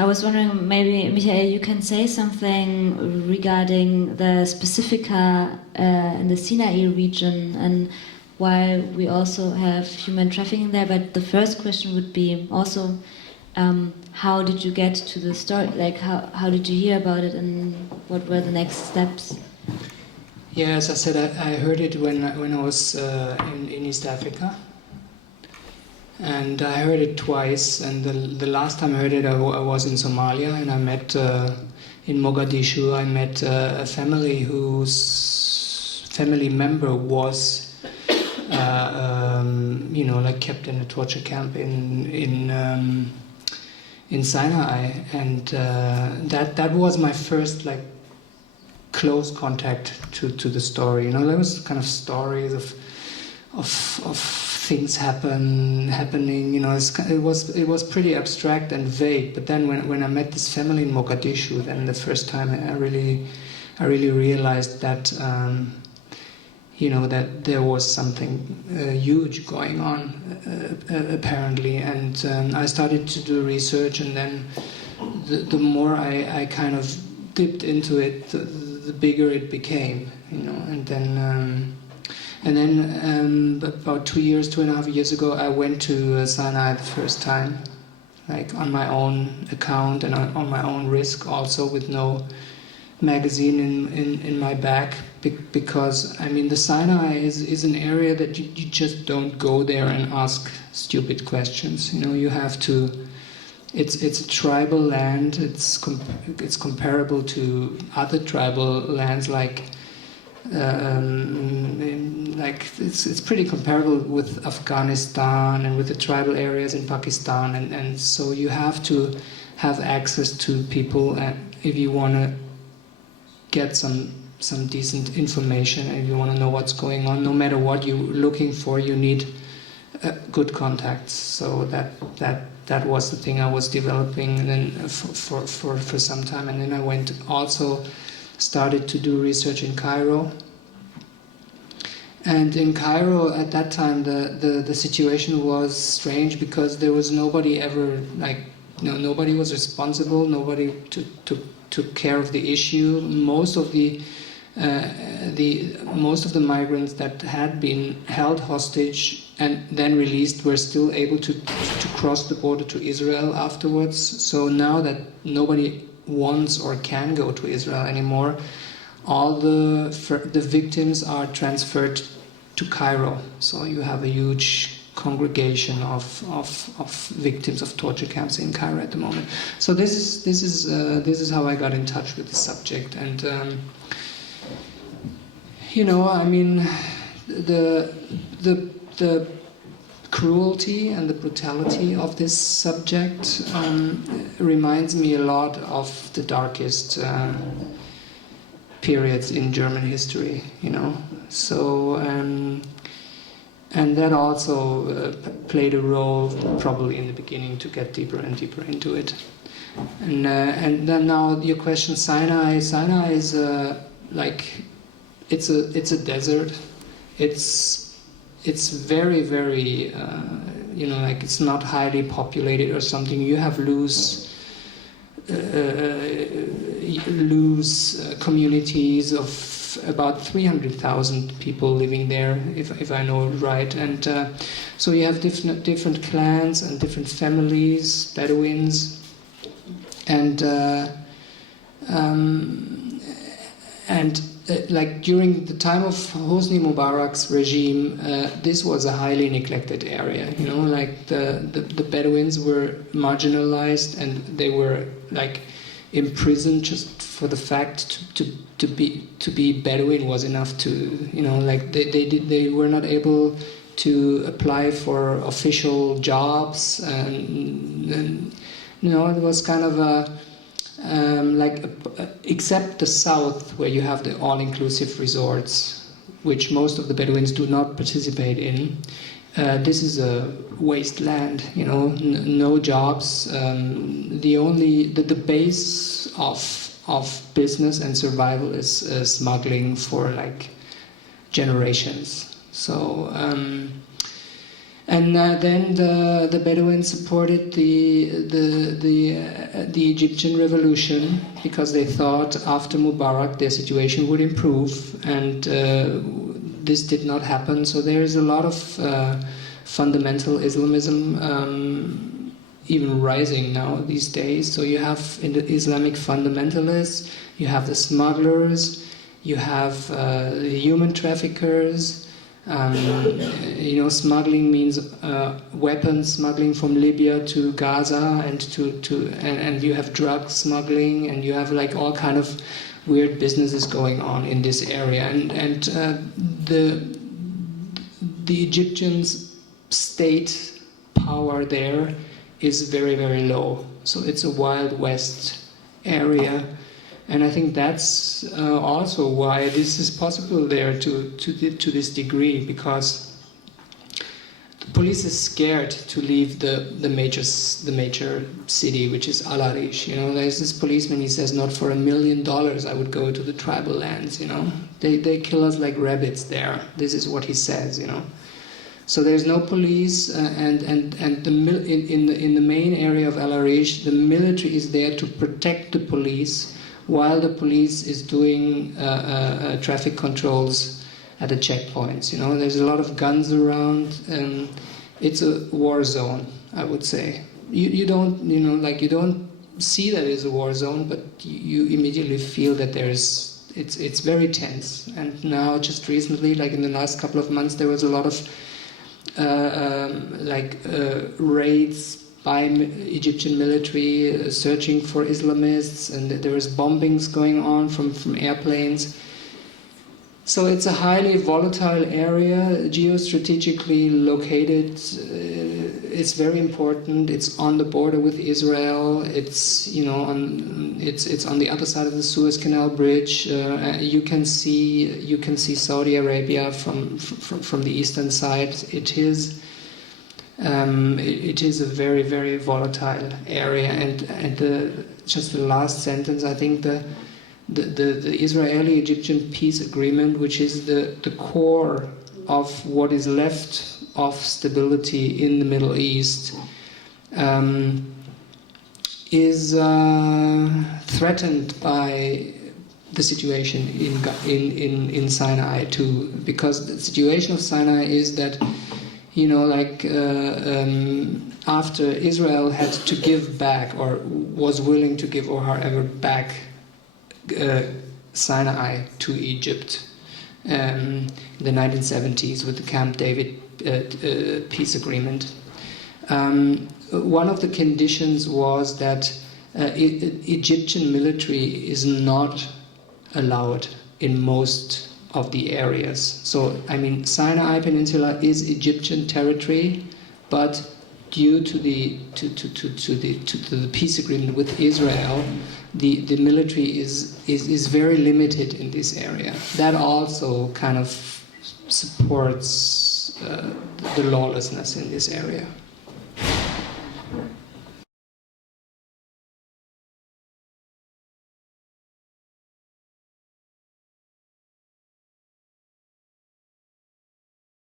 I was wondering, maybe, Michael, you can say something regarding the specifica in the Sinai region, and while we also have human trafficking there, but the first question would be also, how did you get to the story? Like, how did you hear about it, and what were the next steps? Yeah, as I said, I heard it when I was in East Africa. And I heard it twice, and the last time I heard it I was in Somalia, and I met, in Mogadishu, I met a family whose family member was, you know, like kept in a torture camp in Sinai, and that was my first like close contact to the story. You know, there was kind of stories of things happening. You know, it was pretty abstract and vague. But then when I met this family in Mogadishu, then the first time I really realized that you know, that there was something huge going on apparently, and I started to do research, and then the more I kind of dipped into it, the bigger it became. You know, and then about 2.5 years ago, I went to Sinai the first time, like on my own account and on my own risk, also with no magazine in my bag, because I mean the Sinai is an area that you just don't go there and ask stupid questions. You know, you have to. It's a tribal land. It's comparable to other tribal lands like. It's pretty comparable with Afghanistan and with the tribal areas in Pakistan, and so you have to have access to people, and if you want to get some decent information, and if you want to know what's going on, no matter what you're looking for, you need good contacts. So that was the thing I was developing, and then for some time, and then I went also. Started to do research in Cairo, and in Cairo at that time the situation was strange, because there was nobody ever, like, you know, nobody was responsible, nobody took care of the issue. Most of the migrants that had been held hostage and then released were still able to cross the border to Israel afterwards. So now that nobody wants or can go to Israel anymore, all the victims are transferred to Cairo. So you have a huge congregation of victims of torture camps in Cairo at the moment. So this is how I got in touch with the subject, and you know, I mean, the cruelty and the brutality of this subject reminds me a lot of the darkest periods in German history, you know. So and that also played a role probably in the beginning to get deeper and deeper into it. And then now your question, Sinai is like it's a desert. It's very, very, you know, like it's not highly populated or something. You have loose communities of about 300,000 people living there, if I know right. And so you have different clans and different families, Bedouins, and like during the time of Hosni Mubarak's regime, this was a highly neglected area. You know, like the Bedouins were marginalized, and they were like imprisoned just for the fact to be Bedouin was enough to, you know, like they were not able to apply for official jobs, and you know, it was kind of a except the south, where you have the all-inclusive resorts, which most of the Bedouins do not participate in. This is a wasteland, you know, no jobs. The base of business and survival is smuggling for like generations. So And then the Bedouins supported the Egyptian revolution because they thought after Mubarak their situation would improve, and this did not happen. So there is a lot of fundamental Islamism even rising now these days. So you have in the Islamic fundamentalists, you have the smugglers, you have the human traffickers. Smuggling means weapons smuggling from Libya to Gaza, and you have drug smuggling, and you have like all kind of weird businesses going on in this area, and the Egyptians' state power there is very, very low. So it's a Wild West area. And I think that's also why this is possible there to this degree, because the police is scared to leave the major city, which is Al Arish. There's this policeman. He says, "Not for $1 million I would go to the tribal lands." They kill us like rabbits there. This is what he says. So there's no police, and in the main area of Al Arish, the military is there to protect the police, while the police is doing traffic controls at the checkpoints. There's a lot of guns around, and it's a war zone, I would say. You don't see that it's a war zone, but you immediately feel that it's very tense. And now, just recently, like in the last couple of months, there was a lot of raids by Egyptian military searching for Islamists, and there was bombings going on from airplanes. So it's a highly volatile area, geostrategically located. It's very important. It's on the border with Israel. It's on the other side of the Suez Canal Bridge. You can see Saudi Arabia from the eastern side. It is a very, very volatile area, and just the last sentence, I think the Israeli-Egyptian peace agreement, which is the core of what is left of stability in the Middle East, is threatened by the situation in Sinai too, because the situation of Sinai is that after Israel had to give back, or was willing to give, or however, back Sinai to Egypt in the 1970s with the Camp David peace agreement. One of the conditions was that Egyptian military is not allowed in most of the areas. So, Sinai Peninsula is Egyptian territory, but due to the peace agreement with Israel, the military is very limited in this area. That also kind of supports the lawlessness in this area.